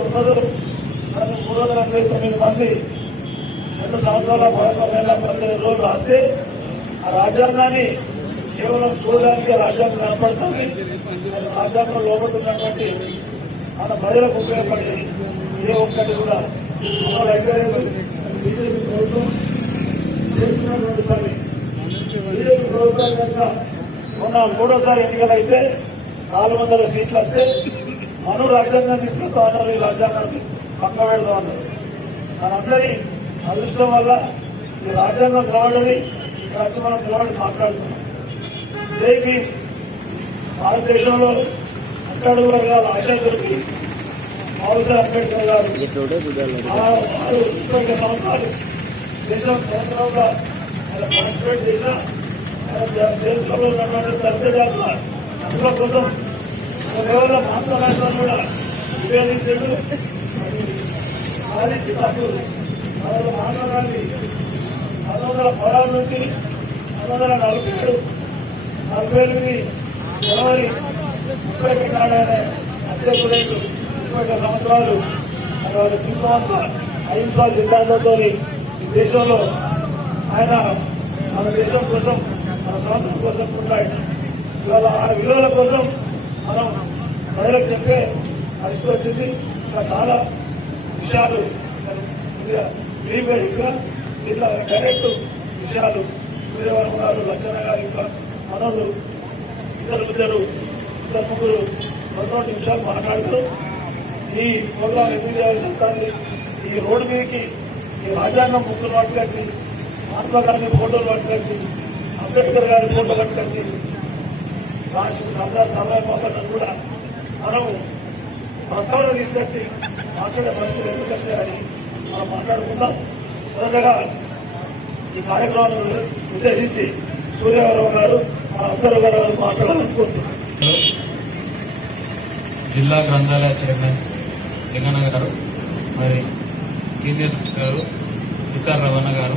ఉన్నదో మూడు వందల ఎనభై తొమ్మిది మంది రెండు సంవత్సరాల పదకొండు వేల పద్దెనిమిది రోజులు రాస్తే ఆ రాజ్యాంగాన్ని కేవలం చూడడానికి రాజ్యాంగం కనపడుతుంది. అది రాజ్యాంగం లోపడుతున్నటువంటి మన ప్రజలకు ఉపయోగపడేది ఏ ఒక్కటి కూడా అమలు అయితే బీజేపీ ప్రభుత్వం చేస్తున్నటువంటి పని. బీజేపీ ప్రభుత్వం కనుక మొన్న మూడోసారి ఎన్నికలైతే నాలుగు వందల సీట్లు వస్తే మనం రాజ్యాంగం తీసుకొస్తా ఉన్నారు ఈ రాజ్యాంగాన్ని పక్క పెడతా ఉన్నారు మనందరి అదృష్టం వల్ల ఈ రాజ్యాంగం నిలబడది ఈ రాజ్యం మనం నిలబడి మాట్లాడుతున్నాం. జై భీమ్. భారతదేశంలో అంటాడు వర్గాల ఆచార్యుడికి బాబాసాహెబ్ అంబేద్కర్ గారు. ఆ వారు ముప్పై సంవత్సరాలు దేశం స్వతంత్రంగా ఆయన పార్టిసిపేట్ చేసిన ఆయన దేశంలో ఉన్నటువంటి దళిత హక్కుల కోసం కేవలం మహాత్మా గాంధీ గారు కూడా నివేదించాడు సాధించి తప్పు తర్వాత మహాత్మా గాంధీ పంతొమ్మిది వందల పదహారు నుంచి పంతొమ్మిది వందల నలభై ఏడు నలభై ఎనిమిది జనవరి ముప్పై ఒకటి నాడు ఆయన అధ్యక్షుడైన ముప్పై ఒక్క సంవత్సరాలు ఆయన వాళ్ళ జీవితం అహింసా సిద్ధాంతంతో ఈ దేశంలో ఆయన మన దేశం కోసం మన స్వాతంత్రం కోసం కొట్లాడిన ఇవాళ ఆ విలువల కోసం మనం ప్రజలకు చెప్పే పరిస్థితి వచ్చింది. ఇంకా చాలా విషయాలు కొద్దిగా బ్రీఫ్గా ఇట్లా డైరెక్ట్ విషయాలు సూర్యవర్మ గారు లచ్చన గారు ఇంకా మనోళ్ళు ఇద్దరు ఇద్దరు ఇద్దరు ముగ్గురు రెండు రెండు నిమిషాలు మాట్లాడతారు. ఈ ప్రోగ్రాం ఎందుకు చేయాల్సి వస్తుంది ఈ రోడ్డు మీదకి ఈ రాజ్యాంగం ముగ్గురు పట్టుకొచ్చి మహాత్మా గాంధీ ఫోటోలు పట్టుకొచ్చి అంబేద్కర్ గారి ఫోటో పట్టుకొచ్చి రాష్ట్ర సర్దార్ సర్వాయి పాపలను కూడా మనం ప్రస్తావన తీసుకొచ్చి మాట్లాడే పరిస్థితులు ఎందుకు వచ్చాయని మనం మాట్లాడుకుందాం. మొదటగా ఈ కార్యక్రమాన్ని ఉద్దేశించి సూర్యవరరావు గారు మన అందరూ గారు మాట్లాడాలనుకుంటున్నాం. జిల్లా గ్రంథాలయ చైర్మన్ లింగన్న గారు మరి సీనియర్ గారు వికార్ రవణ గారు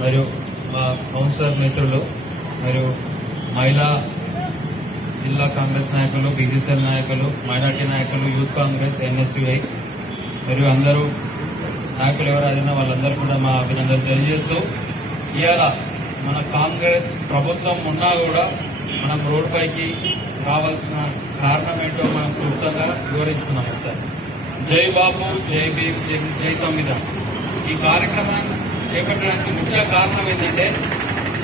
మరియు మా కౌన్సిలర్ మిత్రులు మరియు మహిళా జిల్లా కాంగ్రెస్ నాయకులు బీసీసీఎల్ నాయకులు మైనార్టీ నాయకులు యూత్ కాంగ్రెస్ ఎన్ఎస్యుఐ మరియు అందరూ నాయకులు ఎవరైనా వాళ్ళందరూ కూడా మా అభినందనలు తెలియజేస్తూ ఇవాళ మన కాంగ్రెస్ ప్రభుత్వం ఉన్నా కూడా మనం రోడ్డుపైకి రావాల్సిన కారణం ఏంటో మనం క్లుప్తంగా వివరించుకున్నాం సార్ జై బాబు జై భీమ్ జై జై సంవిధాన్. ఈ కార్యక్రమాన్ని చేపట్టడానికి ముఖ్య కారణం ఏంటంటే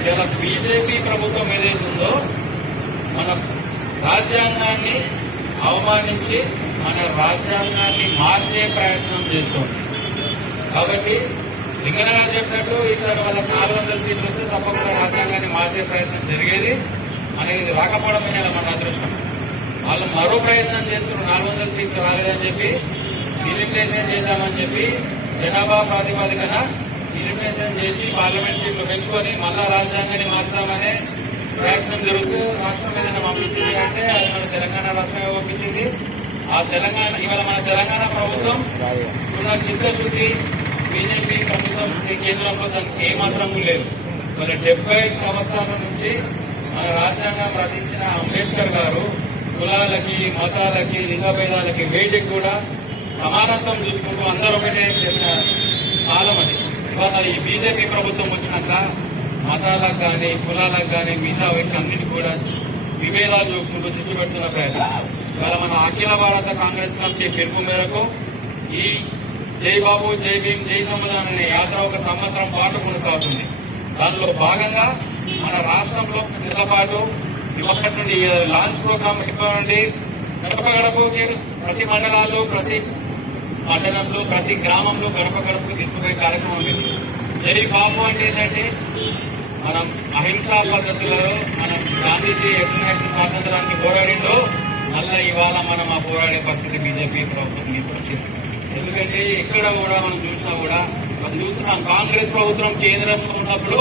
ఇలా బీజేపీ ప్రభుత్వం ఏదైతే ఉందో మన రాజ్యాంగాన్ని అవమానించి మన రాజ్యాంగాన్ని మార్చే ప్రయత్నం చేస్తుంది. కాబట్టి లింగనగారు చెప్పినట్టు ఈసారి వాళ్ళకి నాలుగు వందల సీట్లు వస్తే తప్పకుండా రాజ్యాంగాన్ని మార్చే ప్రయత్నం జరిగేది. అనేది రాకపోవడం ఇలా మన అదృష్టం. వాళ్ళు మరో ప్రయత్నం చేస్తున్నారు. నాలుగు వందల సీట్లు రాలేదని చెప్పి ఎలిమినేషన్ చేద్దామని చెప్పి జనాభా ప్రాతిపదికన ఎలిమినేషన్ చేసి పార్లమెంట్ సీట్లు పెంచుకొని మళ్ళా రాజ్యాంగాన్ని మార్చామనే ప్రయత్నం జరుగుతూ రాష్ట్రం ఏదైనా పంపించింది అంటే అది మన తెలంగాణ రాష్ట్రమే పంపించింది. ఆ తెలంగాణ ఇవాళ మన తెలంగాణ ప్రభుత్వం ఉన్న చిత్తశుద్ధి బీజేపీ ప్రభుత్వం కేంద్రంలో దానికి ఏమాత్రం లేదు. వాళ్ళ డెబ్బై సంవత్సరాల నుంచి మన రాజ్యాంగం రచించిన అంబేద్కర్ గారు కులాలకి మతాలకి లింగ భేదాలకి వేటికి కూడా సమానత్వం చూసుకుంటూ అందరూ ఒకటే చెప్పిన కాలం అది. ఇవాళ ఈ బీజేపీ ప్రభుత్వం వచ్చినాక మతాలకు కానీ కులాలకు కానీ మిగతా వీటికి కూడా విభేదాలు చూపుకుంటూ చిచ్చుపెడుతున్న ప్రయత్నం ఇవాళ మన అఖిల భారత కాంగ్రెస్ కమిటీ పిలుపు మేరకు ఈ జై బాబు జై భీమ్ జై సమాధాన్ అనే యాత్ర ఒక సంవత్సరం పాటు కొనసాగుతుంది. దానిలో భాగంగా మన రాష్ట్రంలో నెల పాటు నుండి లాంచ్ ప్రోగ్రామ్ ఇప్పటి గడప గడపకు ప్రతి మండలాల్లో ప్రతి పట్టణంలో ప్రతి గ్రామంలో గడప గడపకు తీసుకుపోయే కార్యక్రమం జై బాబు అంటే ఏంటంటే మనం అహింసా పద్ధతులలో మనం గాంధీజీ ఎటువంటి స్వాతంత్రానికి పోరాడిందో మళ్ళా ఇవాళ మనం ఆ పోరాడే పరిస్థితి బీజేపీ ప్రభుత్వం తీసుకొచ్చింది. ఎందుకంటే ఎక్కడ కూడా మనం చూసినా కూడా మనం చూస్తున్నాం కాంగ్రెస్ ప్రభుత్వం కేంద్రంలో ఉన్నప్పుడు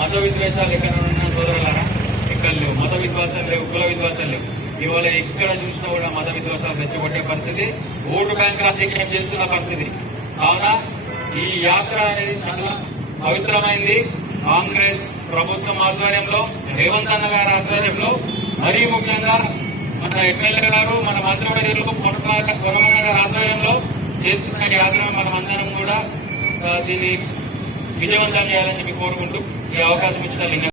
మత విద్వేషాలు ఎక్కడ ఉన్నా సోదరులారా? ఎక్కడ లేవు. మత విద్వాసాలు లేవు కుల విద్వాసాలు లేవు. ఇవాళ ఎక్కడ చూసినా కూడా మత విద్వాసాలు రెచ్చగొట్టే పరిస్థితి ఓటు బ్యాంక్ రాజకీయం చేస్తున్న పరిస్థితి. కావున ఈ యాత్ర అనేది చాలా పవిత్రమైంది. కాంగ్రెస్ ప్రభుత్వం ఆధ్వర్యంలో రేవంత్ అన్న గారి ఆధ్వర్యంలో మరీ ముఖ్యంగా మన ఎమ్మెల్యే గారు మన మంత్రివర్యులు కొనమన్న గారి ఆధ్వర్యంలో చేస్తున్న ఈ ఆగ్రహం మనం అందరం కూడా దీన్ని విజయవంతం చేయాలని చెప్పి కోరుకుంటూ ఈ అవకాశం ఇచ్చిన